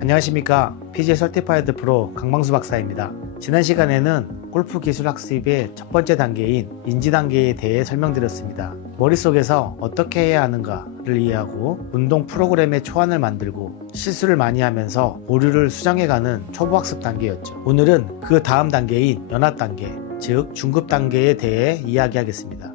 안녕하십니까. PGA 서티파이드 프로 강광수 박사입니다. 지난 시간에는 골프 기술 학습의 첫 번째 단계인 인지 단계에 대해 설명드렸습니다. 머릿속에서 어떻게 해야 하는가를 이해하고 운동 프로그램의 초안을 만들고 실수를 많이 하면서 오류를 수정해가는 초보 학습 단계였죠. 오늘은 그 다음 단계인 연합 단계, 즉 중급 단계에 대해 이야기하겠습니다.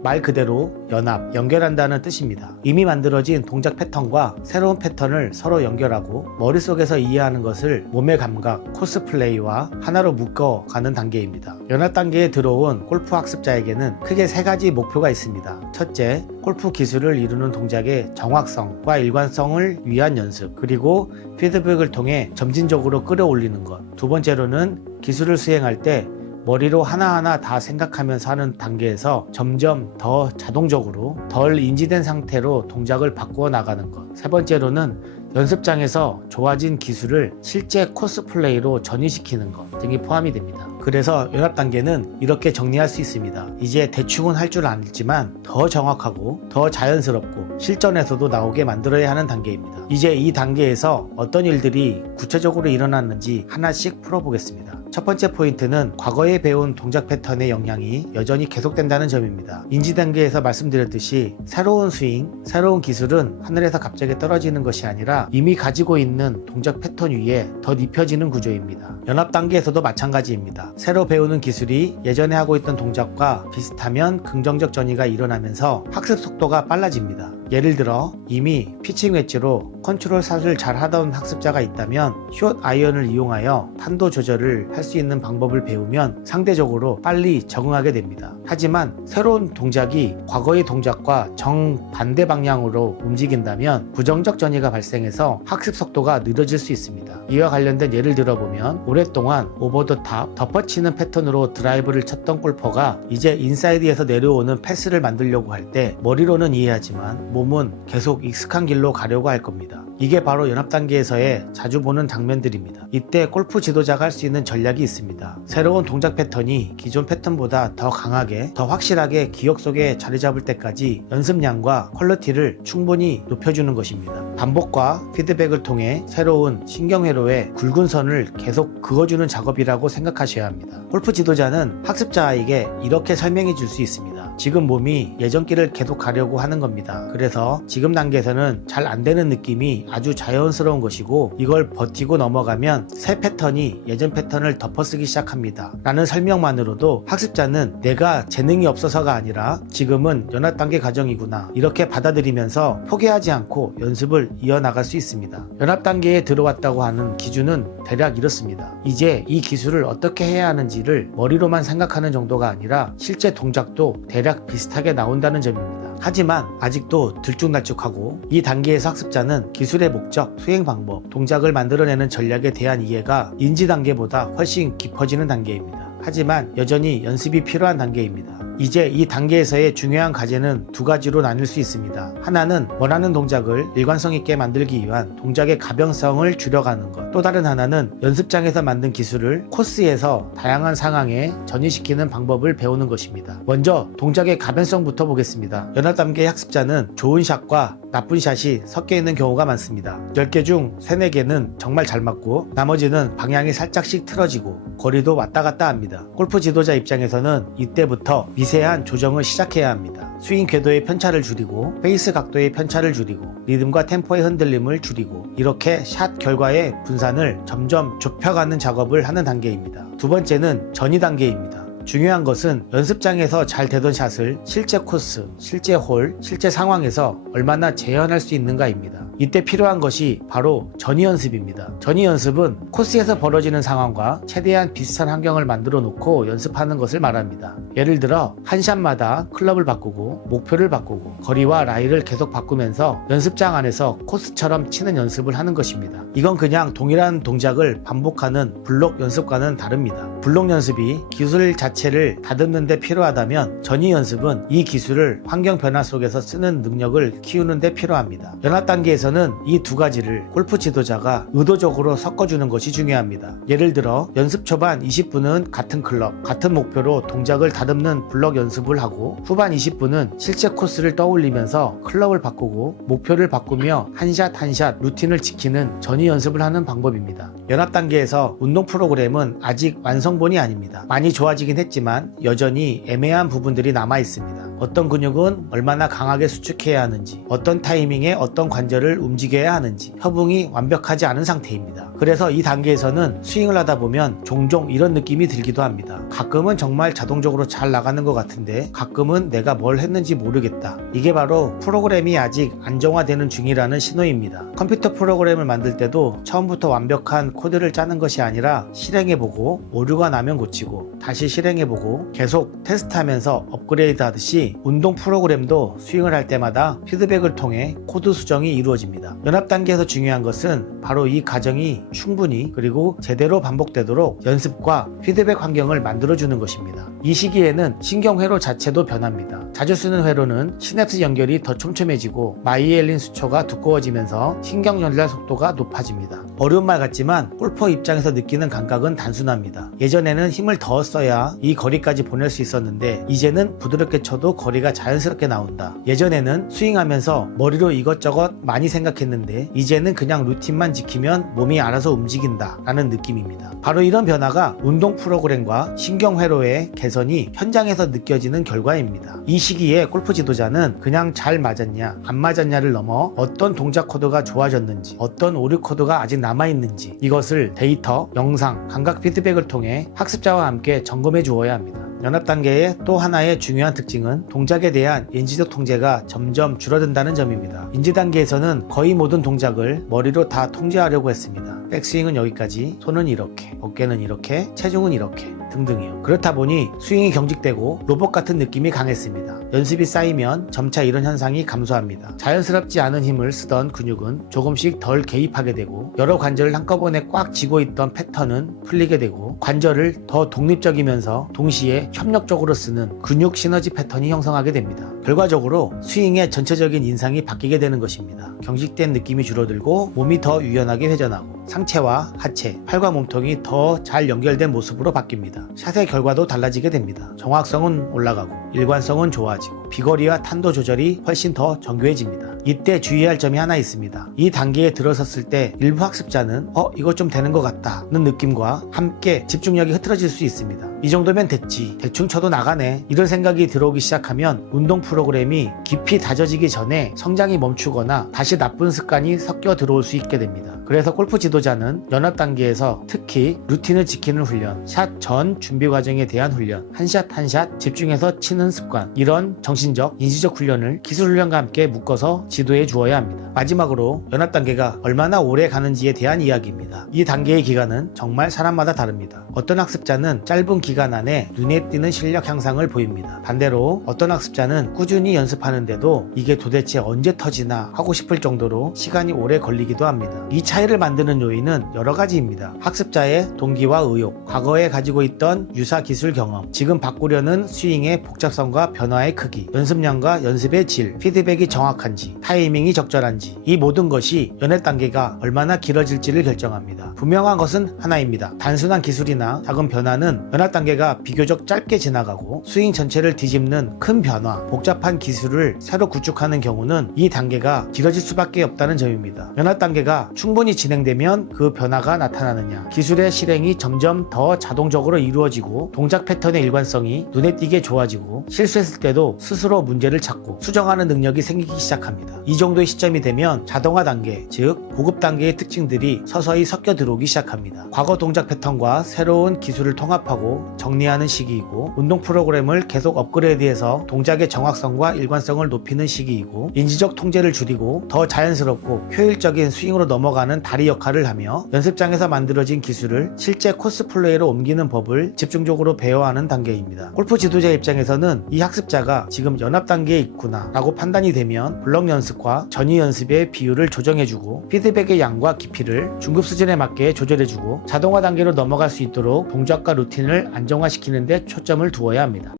말 그대로 연합, 연결한다는 뜻입니다. 이미 만들어진 동작 패턴과 새로운 패턴을 서로 연결하고 머릿속에서 이해하는 것을 몸의 감각, 코스 플레이와 하나로 묶어가는 단계입니다. 연합 단계에 들어온 골프 학습자에게는 크게 세 가지 목표가 있습니다. 첫째, 골프 기술을 이루는 동작의 정확성과 일관성을 위한 연습, 그리고 피드백을 통해 점진적으로 끌어올리는 것. 두 번째로는 기술을 수행할 때 머리로 하나하나 다 생각하면서 하는 단계에서 점점 더 자동적으로 덜 인지된 상태로 동작을 바꾸어 나가는 것. 세 번째로는 연습장에서 좋아진 기술을 실제 코스 플레이로 전이시키는 것 등이 포함이 됩니다. 그래서 연합 단계는 이렇게 정리할 수 있습니다. 이제 대충은 할 줄 알지만 더 정확하고 더 자연스럽고 실전에서도 나오게 만들어야 하는 단계입니다. 이제 이 단계에서 어떤 일들이 구체적으로 일어났는지 하나씩 풀어보겠습니다. 첫 번째 포인트는 과거에 배운 동작 패턴의 영향이 여전히 계속된다는 점입니다. 인지 단계에서 말씀드렸듯이 새로운 스윙, 새로운 기술은 하늘에서 갑자기 떨어지는 것이 아니라 이미 가지고 있는 동작 패턴 위에 덧 입혀지는 구조입니다. 연합 단계에서도 마찬가지입니다. 새로 배우는 기술이 예전에 하고 있던 동작과 비슷하면 긍정적 전이가 일어나면서 학습 속도가 빨라집니다. 예를 들어 이미 피칭 웨지로 컨트롤 샷을 잘 하던 학습자가 있다면 숏 아이언을 이용하여 탄도 조절을 할 수 있는 방법을 배우면 상대적으로 빨리 적응하게 됩니다. 하지만 새로운 동작이 과거의 동작과 정반대 방향으로 움직인다면 부정적 전이가 발생해서 학습 속도가 느려질 수 있습니다. 이와 관련된 예를 들어보면 오랫동안 오버 더 탑, 덮어치는 패턴으로 드라이브를 쳤던 골퍼가 이제 인사이드에서 내려오는 패스를 만들려고 할 때 머리로는 이해하지만 몸은 계속 익숙한 길로 가려고 할 겁니다. 이게 바로 연합 단계에서의 자주 보는 장면들입니다. 이때 골프 지도자가 할 수 있는 전략이 있습니다. 새로운 동작 패턴이 기존 패턴보다 더 강하게, 더 확실하게 기억 속에 자리 잡을 때까지 연습량과 퀄리티를 충분히 높여주는 것입니다. 반복과 피드백을 통해 새로운 신경회로의 굵은 선을 계속 그어주는 작업이라고 생각하셔야 합니다. 골프 지도자는 학습자에게 이렇게 설명해 줄 수 있습니다. 지금 몸이 예전 길을 계속 가려고 하는 겁니다. 그래서 지금 단계에서는 잘 안 되는 느낌이 아주 자연스러운 것이고 이걸 버티고 넘어가면 새 패턴이 예전 패턴을 덮어쓰기 시작합니다. 라는 설명만으로도 학습자는 내가 재능이 없어서가 아니라 지금은 연합 단계 과정이구나 이렇게 받아들이면서 포기하지 않고 연습을 이어나갈 수 있습니다. 연합 단계에 들어왔다고 하는 기준은 대략 이렇습니다. 이제 이 기술을 어떻게 해야 하는지를 머리로만 생각하는 정도가 아니라 실제 동작도 대략 비슷하게 나온다는 점입니다. 하지만 아직도 들쭉날쭉하고 이 단계에서 학습자는 기술의 목적, 수행 방법, 동작을 만들어내는 전략에 대한 이해가 인지 단계보다 훨씬 깊어지는 단계입니다. 하지만 여전히 연습이 필요한 단계입니다. 이제 이 단계에서의 중요한 과제는 두 가지로 나뉠 수 있습니다. 하나는 원하는 동작을 일관성 있게 만들기 위한 동작의 가변성을 줄여가는 것. 또 다른 하나는 연습장에서 만든 기술을 코스에서 다양한 상황에 전이시키는 방법을 배우는 것입니다. 먼저 동작의 가변성부터 보겠습니다. 연합 단계 학습자는 좋은 샷과 나쁜 샷이 섞여 있는 경우가 많습니다. 10개 중 3, 4개는 정말 잘 맞고 나머지는 방향이 살짝씩 틀어지고 거리도 왔다 갔다 합니다. 골프 지도자 입장에서는 이때부터 미세한 조정을 시작해야 합니다. 스윙 궤도의 편차를 줄이고 페이스 각도의 편차를 줄이고 리듬과 템포의 흔들림을 줄이고 이렇게 샷 결과의 분산을 점점 좁혀가는 작업을 하는 단계입니다. 두 번째는 전이 단계입니다. 중요한 것은 연습장에서 잘 되던 샷을 실제 코스, 실제 홀, 실제 상황에서 얼마나 재현할 수 있는가입니다. 이때 필요한 것이 바로 전이 연습입니다. 전이 연습은 코스에서 벌어지는 상황과 최대한 비슷한 환경을 만들어 놓고 연습하는 것을 말합니다. 예를 들어 한 샷마다 클럽을 바꾸고 목표를 바꾸고 거리와 라이를 계속 바꾸면서 연습장 안에서 코스처럼 치는 연습을 하는 것입니다. 이건 그냥 동일한 동작을 반복하는 블록 연습과는 다릅니다. 블록 연습이 기술 자체를 다듬는 데 필요하다면 전위 연습은 이 기술을 환경 변화 속에서 쓰는 능력을 키우는 데 필요합니다. 연합 단계에서는 이 두 가지를 골프 지도자가 의도적으로 섞어주는 것이 중요합니다. 예를 들어 연습 초반 20분은 같은 클럽, 같은 목표로 동작을 다듬는 블록 연습을 하고 후반 20분은 실제 코스를 떠올리면서 클럽을 바꾸고 목표를 바꾸며 한 샷 한 샷 루틴을 지키는 전위 연습을 하는 방법입니다. 연합 단계에서 운동 프로그램은 아직 완성본이 아닙니다. 많이 좋아지긴 했지만 여전히 애매한 부분들이 남아 있습니다. 어떤 근육은 얼마나 강하게 수축해야 하는지, 어떤 타이밍에 어떤 관절을 움직여야 하는지 협응이 완벽하지 않은 상태입니다. 그래서 이 단계에서는 스윙을 하다 보면 종종 이런 느낌이 들기도 합니다. 가끔은 정말 자동적으로 잘 나가는 것 같은데 가끔은 내가 뭘 했는지 모르겠다. 이게 바로 프로그램이 아직 안정화되는 중이라는 신호입니다. 컴퓨터 프로그램을 만들 때도 처음부터 완벽한 코드를 짜는 것이 아니라 실행해보고 오류가 나면 고치고 다시 실행해보고 계속 테스트하면서 업그레이드 하듯이 운동 프로그램도 스윙을 할 때마다 피드백을 통해 코드 수정이 이루어집니다. 연합 단계에서 중요한 것은 바로 이 과정이 충분히 그리고 제대로 반복되도록 연습과 피드백 환경을 만들어주는 것입니다. 이 시기에는 신경회로 자체도 변합니다. 자주 쓰는 회로는 시냅스 연결이 더 촘촘해지고 마이엘린 수초가 두꺼워지면서 신경 전달 속도가 높아집니다. 어려운 말 같지만 골퍼 입장에서 느끼는 감각은 단순합니다. 예전에는 힘을 더 써야 이 거리까지 보낼 수 있었는데 이제는 부드럽게 쳐도 거리가 자연스럽게 나온다. 예전에는 스윙하면서 머리로 이것저것 많이 생각했는데 이제는 그냥 루틴만 지키면 몸이 알아서 움직인다 라는 느낌입니다. 바로 이런 변화가 운동 프로그램과 신경회로의 개선이 현장에서 느껴지는 결과입니다. 이 시기에 골프 지도자는 그냥 잘 맞았냐 안 맞았냐를 넘어 어떤 동작 코드가 좋아졌는지 어떤 오류 코드가 아직 남아있는지 이것을 데이터, 영상, 감각 피드백을 통해 학습자와 함께 점검해 주어야 합니다. 연합 단계의 또 하나의 중요한 특징은 동작에 대한 인지적 통제가 점점 줄어든다는 점입니다. 인지 단계에서는 거의 모든 동작을 머리로 다 통제하려고 했습니다. 백스윙은 여기까지, 손은 이렇게, 어깨는 이렇게, 체중은 이렇게 등등이요. 그렇다 보니 스윙이 경직되고 로봇 같은 느낌이 강했습니다. 연습이 쌓이면 점차 이런 현상이 감소합니다. 자연스럽지 않은 힘을 쓰던 근육은 조금씩 덜 개입하게 되고 여러 관절을 한꺼번에 꽉 쥐고 있던 패턴은 풀리게 되고 관절을 더 독립적이면서 동시에 협력적으로 쓰는 근육 시너지 패턴이 형성하게 됩니다. 결과적으로 스윙의 전체적인 인상이 바뀌게 되는 것입니다. 경직된 느낌이 줄어들고 몸이 더 유연하게 회전하고 상체와 하체, 팔과 몸통이 더 잘 연결된 모습으로 바뀝니다. 샷의 결과도 달라지게 됩니다. 정확성은 올라가고 일관성은 좋아지고 비거리와 탄도 조절이 훨씬 더 정교해집니다. 이때 주의할 점이 하나 있습니다. 이 단계에 들어섰을 때 일부 학습자는 이거 좀 되는 것 같다는 느낌과 함께 집중력이 흐트러질 수 있습니다. 이 정도면 됐지, 대충 쳐도 나가네, 이런 생각이 들어오기 시작하면 운동 프로그램이 깊이 다져지기 전에 성장이 멈추거나 다시 나쁜 습관이 섞여 들어올 수 있게 됩니다. 그래서 골프 지도자는 연합 단계에서 특히 루틴을 지키는 훈련, 샷 전 준비 과정에 대한 훈련, 한 샷 한 샷 집중해서 치는 습관, 이런 정신적, 인지적 훈련을 기술 훈련과 함께 묶어서 지도해 주어야 합니다. 마지막으로 연합 단계가 얼마나 오래 가는지에 대한 이야기입니다. 이 단계의 기간은 정말 사람마다 다릅니다. 어떤 학습자는 짧은 기간 안에 눈에 띄는 실력 향상을 보입니다. 반대로 어떤 학습자는 꾸준히 연습하는데도 이게 도대체 언제 터지나 하고 싶을 정도로 시간이 오래 걸리기도 합니다. 이 차이를 만드는 요인은 여러 가지입니다. 학습자의 동기와 의욕, 과거에 가지고 있던 유사 기술 경험, 지금 바꾸려는 스윙의 복잡성과 변화의 크기, 연습량과 연습의 질, 피드백이 정확한지, 타이밍이 적절한지, 이 모든 것이 연습 단계가 얼마나 길어질지를 결정합니다. 분명한 것은 하나입니다. 단순한 기술이나 작은 변화는 연합 단계가 비교적 짧게 지나가고 스윙 전체를 뒤집는 큰 변화, 복잡한 기술을 새로 구축하는 경우는 이 단계가 길어질 수밖에 없다는 점입니다. 연합 단계가 충분히 진행되면 그 변화가 나타나느냐, 기술의 실행이 점점 더 자동적으로 이루어지고 동작 패턴의 일관성이 눈에 띄게 좋아지고 실수했을 때도 스스로 문제를 찾고 수정하는 능력이 생기기 시작합니다. 이 정도의 시점이 되면 자동화 단계, 즉 고급 단계의 특징들이 서서히 섞여 들어오기 시작합니다. 과거 동작 패턴과 새로운 기술을 통합하고 정리하는 시기이고, 운동 프로그램을 계속 업그레이드해서 동작의 정확성과 일관성을 높이는 시기이고, 인지적 통제를 줄이고 더 자연스럽고 효율적인 스윙으로 넘어가는 다리 역할을 하며, 연습장에서 만들어진 기술을 실제 코스 플레이로 옮기는 법을 집중적으로 배워야 하는 단계입니다. 골프 지도자 입장에서는 이 학습자가 지금 연합 단계에 있구나 라고 판단이 되면 블럭 연습과 전위 연습의 비율을 조정해주고, 피드백의 양과 깊이를 중급 수준에 맞게 조절해주고, 자동화 단계로 넘어갈 수 있도록 동작과 루틴을 안정화시키는 데 초점을 두어야 합니다.